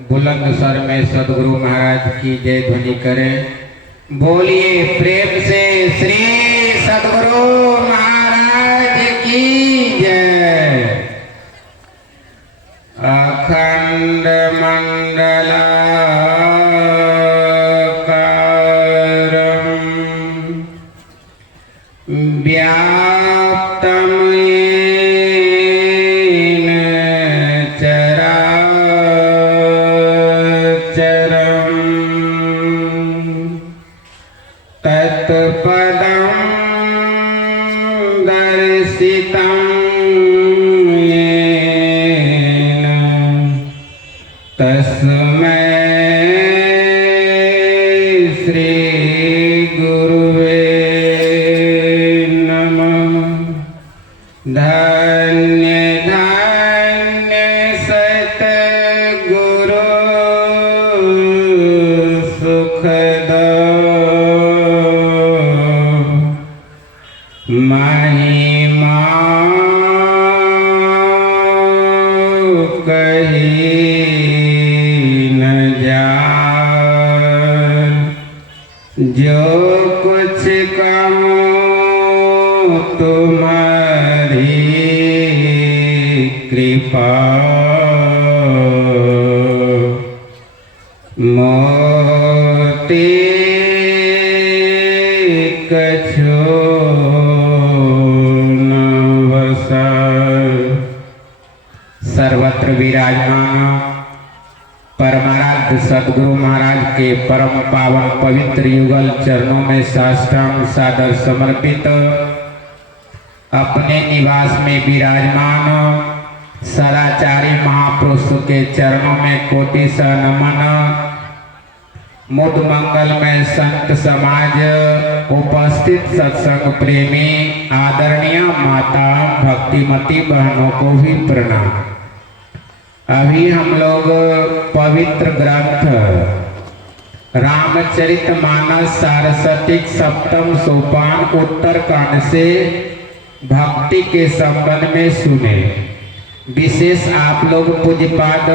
बुलंद स्वर में सदगुरु महाराज की जय ध्वनि करें। बोलिए प्रेम से श्री सदगुरु महाराज की जय। अखंड मंडलाकारं व्याप्तं येन चराचरं तत्पदं दर्शितं येन तस्मै श्री गुरुवे नमः। धन्य धन्य सतगुरु सुखदो महिमा कही न जान। जो कुछ कहूँ तुम्हारी कृपा मोती कछु न बसा। सर्वत्र विराजमान परमाराध्य सदगुरु महाराज के परम पावन पवित्र युगल चरणों में साष्टांग सादर समर्पित अपने निवास में विराजमान सदाचारी महापुरुष के चरणों में कोटि सा नमन। मुद मंगल में संत समाज उपस्थित सत्संग प्रेमी आदरणीय माता भक्तिमती बहनों को भी प्रणाम। अभी हम लोग पवित्र ग्रंथ रामचरितमानस सारस्वतिक सप्तम सोपान उत्तरकांड से भक्ति के संबंध में सुने। विशेष आप लोग पूज्यपाद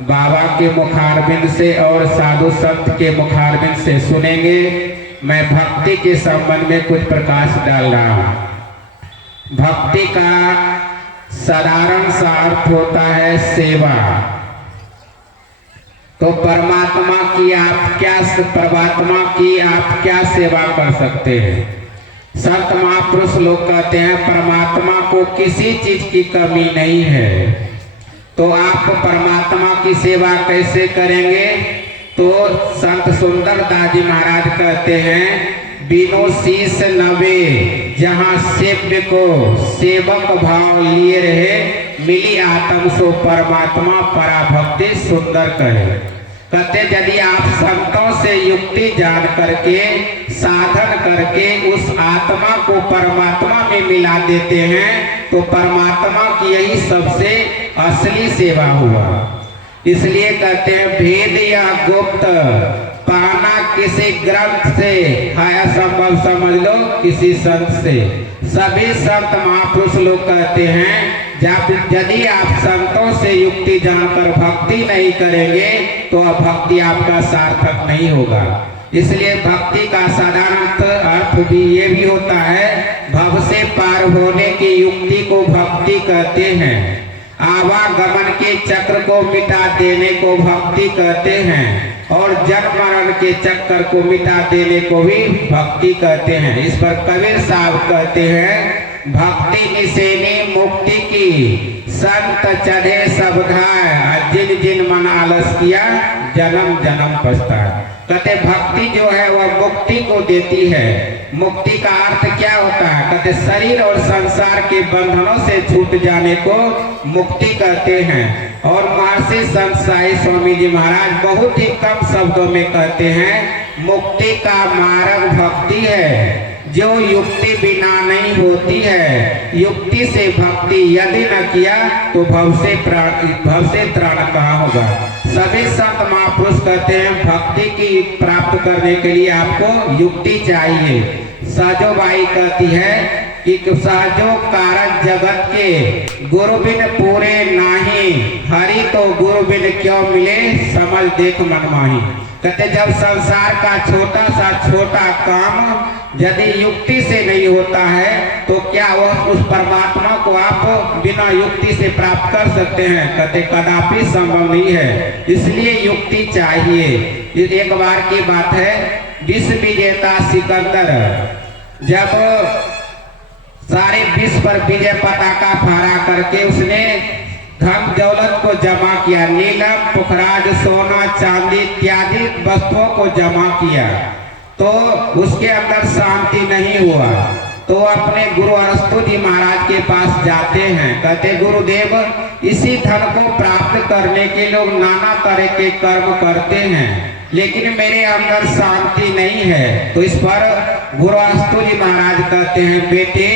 बाबा के मुखारबिंद से और साधु संत के मुखारबिंद से सुनेंगे। मैं भक्ति के संबंध में कुछ प्रकाश डाल रहा हूँ। भक्ति का साधारण सा अर्थ होता है सेवा। तो परमात्मा की आप क्या सेवा कर सकते हैं। संत महापुरुष लोग कहते हैं परमात्मा को किसी चीज की कमी नहीं है। तो आप परमात्मा की सेवा कैसे करेंगे। तो संत सुंदर दास जी महाराज कहते हैं बिनो शीस नवे जहाँ सेव्य को सेवक भाव लिए रहे मिली आत्म सो परमात्मा पराभक्ति सुंदर कहे। कहते यदि आप संतों से युक्ति जान करके साधन करके उस आत्मा को परमात्मा में मिला देते हैं तो परमात्मा की यही सबसे असली सेवा हुआ। इसलिए कहते हैं भेद या गुप्त पाना किसी ग्रंथ से है संभव समझ लो किसी संत से। सभी संत महापुरुष लोग कहते हैं जब यदि आप संतों से युक्ति जानकर भक्ति नहीं करेंगे तो भक्ति आपका सार्थक नहीं होगा। इसलिए भक्ति का साधारण अर्थ भी ये भी होता है भव से पार होने की युक्ति को भक्ति कहते हैं। आवागमन के चक्र को मिटा देने को भक्ति कहते हैं और जन्म मरण के चक्कर को मिटा देने को भी भक्ति कहते हैं। इस पर कबीर साहब कहते हैं भक्ति निसेनी मुक्ति की संत चढ़े सब धाय जिन जिन मन आलस किया जन्म जन्म पछताए। कहते भक्ति जो है वह मुक्ति को देती है। मुक्ति का अर्थ क्या होता है। कहते शरीर और संसार के बंधनों से छूट जाने को मुक्ति कहते हैं। और महर्षि संत साई स्वामी जी महाराज बहुत ही कम शब्दों में कहते हैं मुक्ति का मार्ग भक्ति है जो युक्ति बिना नहीं होती है। युक्ति से भक्ति यदि न किया तो भव से त्राण कहाँ होगा। सभी संत महापुरुष कहते हैं भक्ति की प्राप्त करने के लिए आपको युक्ति चाहिए। साजोबाई कहती है कि सहजो कारक जगत के गुरु बिन पूरे नाही, हरि तो गुरु बिन क्यों मिले समझ देख मन माही। कहते जब संसार का छोटा काम यदि युक्ति से नहीं होता है तो क्या वह उस परमात्मा को आप बिना युक्ति से प्राप्त कर सकते हैं? कहते कदापि संभव नहीं है, इसलिए युक्ति चाहिए। एक बार की बात है, विश्व विजेता सिकंदर जब सारे विश्व पर विजय पताका फहरा करके उसने धन दौलत को जमा किया, नीलम पुखराज सोना चांदी इत्यादि वस्तुओं को जमा किया, तो उसके अंदर शांति नहीं हुआ। तो अपने गुरु अरस्तु जी महाराज के पास जाते हैं, कहते गुरुदेव इसी धन को प्राप्त करने के लोग नाना तरह के कर्म करते हैं, लेकिन मेरे अंदर शांति नहीं है। तो इस पर गुरु अरस्तु जी महाराज कहते हैं बेटे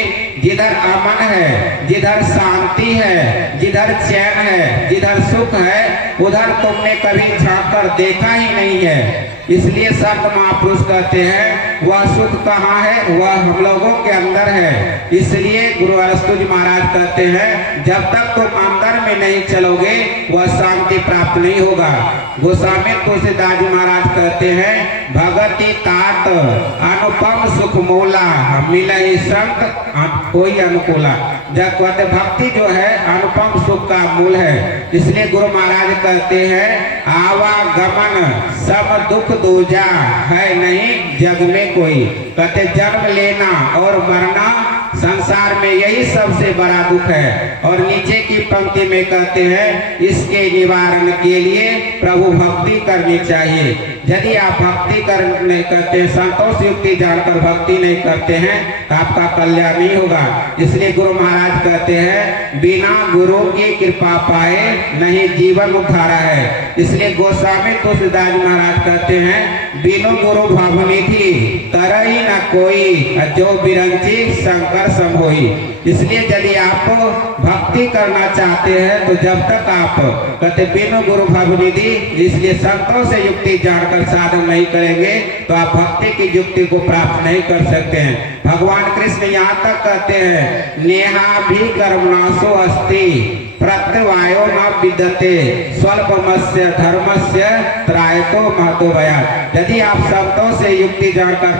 जिधर अमन है, जिधर शांति है, जिधर चैन है, जिधर सुख है, उधर तुमने कभी झांक कर देखा ही नहीं है। इसलिए संत महापुरुष कहते हैं वह सुख कहाँ है, वह हम लोगों के अंदर है। इसलिए गुरु अरस्तु जी महाराज कहते हैं जब तक तुम अंदर में नहीं चलोगे वह शांति प्राप्त नहीं होगा। गोस्वामी तुलसीदास जी महाराज कहते हैं भगति तात अनुपम सुख मोला, मिले संत कोई अनुकूला। जब कहते भक्ति जो है अनुपम सुख का मूल है। इसलिए गुरु महाराज कहते हैं आवागमन सब दुख दूजा, है नहीं जग में कोई। कहते जन्म लेना और मरना संसार में यही सबसे बड़ा दुख है। और नीचे की पंक्ति में कहते हैं इसके निवारण के लिए प्रभु भक्ति करनी चाहिए। यदि आप भक्ति नहीं करते, संतोष युक्ति जानकर भक्ति नहीं करते हैं तो आपका कल्याण नहीं होगा। इसलिए गुरु महाराज कहते हैं बिना गुरु की कृपा पाए नहीं जीवन उद्धारा है। इसलिए गोस्वामी तुलसीदास महाराज कहते हैं बिनु गुरु भवनिधि तरही न कोई, जो बिरंची शंकर सम होई। इसलिए यदि आप भक्ति करना चाहते हैं तो जब तक आप कहते बिनु गुरु भवनिधि, इसलिए संतों से युक्ति जानकर साधन नहीं करेंगे तो आप भक्ति की युक्ति को प्राप्त नहीं कर सकते हैं। भगवान कृष्ण यहाँ तक कहते हैं नेहा भी कर्मणासो अस्ति प्रत्यवायो न विद्यते स्वल्पमस्य धर्मस्य त्रायतो महतो भया। यदि आप संतों से युक्ति जानकर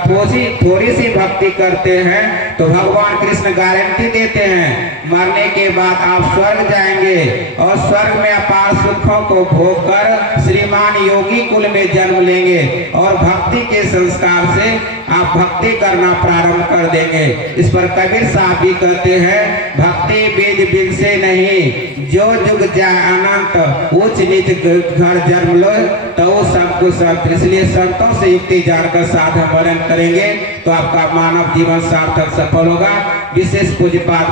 थोड़ी सी भक्ति करते हैं तो भगवान कृष्ण गारंटी देते हैं मरने के बाद आप स्वर्ग जाएंगे और स्वर्ग में अपार सुखों को भोग कर श्रीमान योगी कुल में जन्म लेंगे और भक्ति के संस्कार से आप भक्ति करना प्रारंभ कर देंगे। इस पर कबीर साहब भी कहते हैं भक्ति बीज बीज से नहीं, जो जुग जाए अनंत उच्च नीच घर जन्म लो तो सब कुछ। इसलिए संतों से युक्ति जानकर साधन वर्णन करेंगे तो आपका मानव जीवन सार्थक सफल होगा। विशेष पूज्यपाद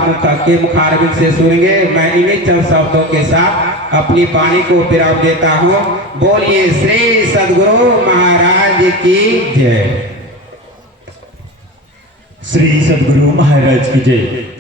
के मुखारबिंद से सुनेंगे। मैं इन्हीं चंद शब्दों के साथ अपनी वाणी को विराम देता हूँ। बोलिए श्री सद्गुरु महाराज की जय। श्री सद्गुरु महाराज की जय।